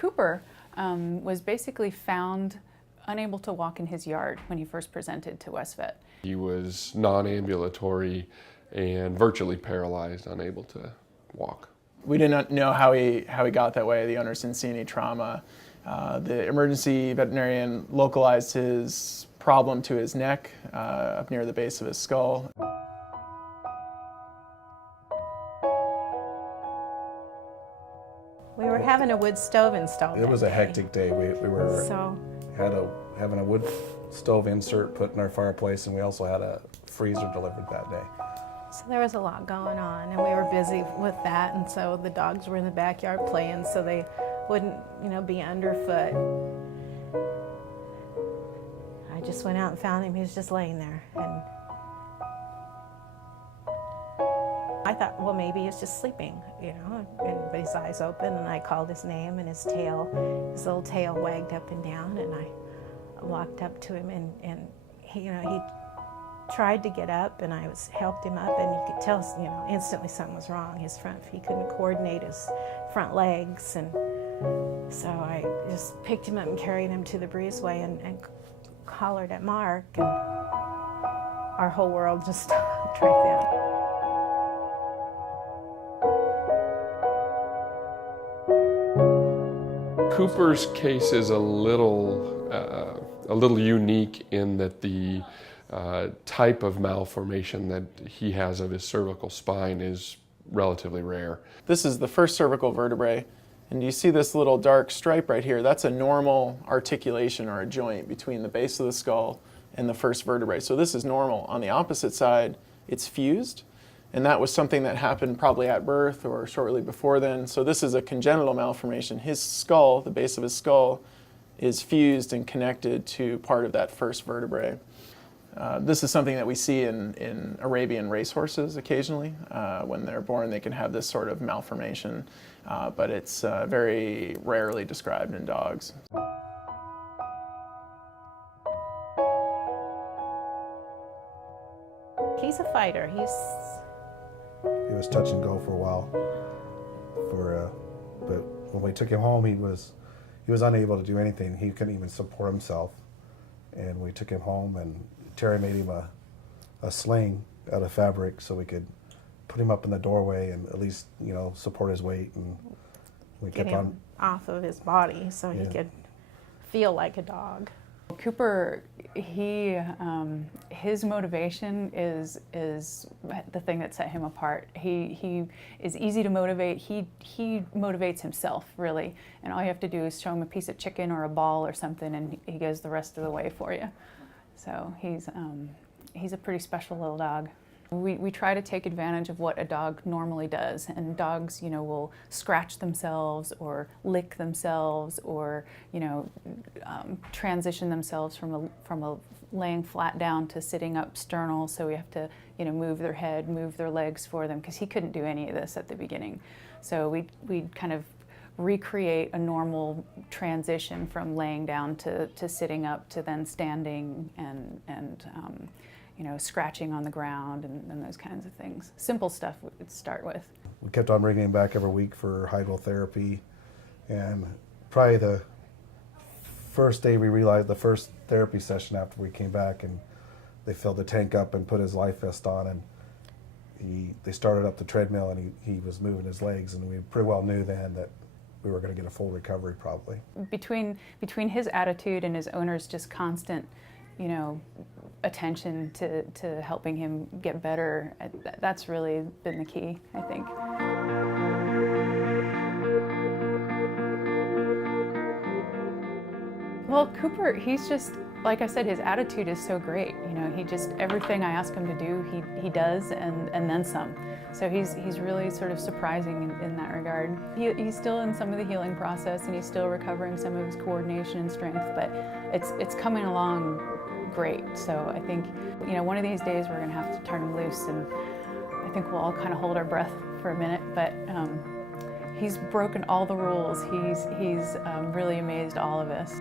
Cooper was basically found unable to walk in his yard when he first presented to WestVet. He was non-ambulatory and virtually paralyzed, unable to walk. We didn't know how he got that way. The owners didn't see any trauma. The emergency veterinarian localized his problem to his neck, up near the base of his skull. We were having a wood stove installed. It was a that day. hectic day. We were having a wood stove insert put in our fireplace, and we also had a freezer delivered that day. So there was a lot going on, and we were busy with that, and so the dogs were in the backyard playing so they wouldn't, be underfoot. I just went out and found him. He was just laying there, and I thought, well, maybe he's just sleeping, but his eyes open, and I called his name, and his little tail wagged up and down, and I walked up to him, and he tried to get up, and I helped him up, and you could tell, instantly something was wrong. He couldn't coordinate his front legs, and so I just picked him up and carried him to the breezeway and hollered at Mark, and our whole world just stopped right then. Cooper's case is a little unique in that the type of malformation that he has of his cervical spine is relatively rare. This is the first cervical vertebrae, and you see this little dark stripe right here? That's a normal articulation or a joint between the base of the skull and the first vertebrae. So this is normal. On the opposite side, it's fused, and that was something that happened probably at birth or shortly before then. So this is a congenital malformation. His skull, the base of his skull, is fused and connected to part of that first vertebrae. This is something that we see in Arabian racehorses occasionally. When they're born, they can have this sort of malformation, but it's very rarely described in dogs. He's a fighter. He was touch and go for a while, but when we took him home, he was unable to do anything. He couldn't even support himself, and we took him home, and Terry made him a sling out of fabric so we could put him up in the doorway and at least support his weight, and we kept him off of his body so he could feel like a dog. Cooper, his motivation is the thing that set him apart. He is easy to motivate. He motivates himself, really, and all you have to do is show him a piece of chicken or a ball or something, and he goes the rest of the way for you. So he's a pretty special little dog. We try to take advantage of what a dog normally does, and dogs, will scratch themselves or lick themselves or, transition themselves from a laying flat down to sitting up sternal. So we have to, move their head, move their legs for them, because he couldn't do any of this at the beginning. So we kind of recreate a normal transition from laying down to sitting up to then standing and scratching on the ground and those kinds of things. Simple stuff we would start with. We kept on bringing him back every week for hydrotherapy, and probably the first day we realized, the first therapy session after we came back, and they filled the tank up and put his life vest on, and they started up the treadmill, and he was moving his legs, and we pretty well knew then that we were going to get a full recovery probably. Between his attitude and his owner's just constant, attention to helping him get better, that's really been the key, I think. Well, Cooper, he's just, like I said, his attitude is so great. He just, everything I ask him to do, he does, and then some. So he's really sort of surprising in that regard. He's still in some of the healing process, and he's still recovering some of his coordination and strength, but it's coming along great. So I think, one of these days we're going to have to turn him loose, and I think we'll all kind of hold our breath for a minute, but he's broken all the rules. He's really amazed all of us.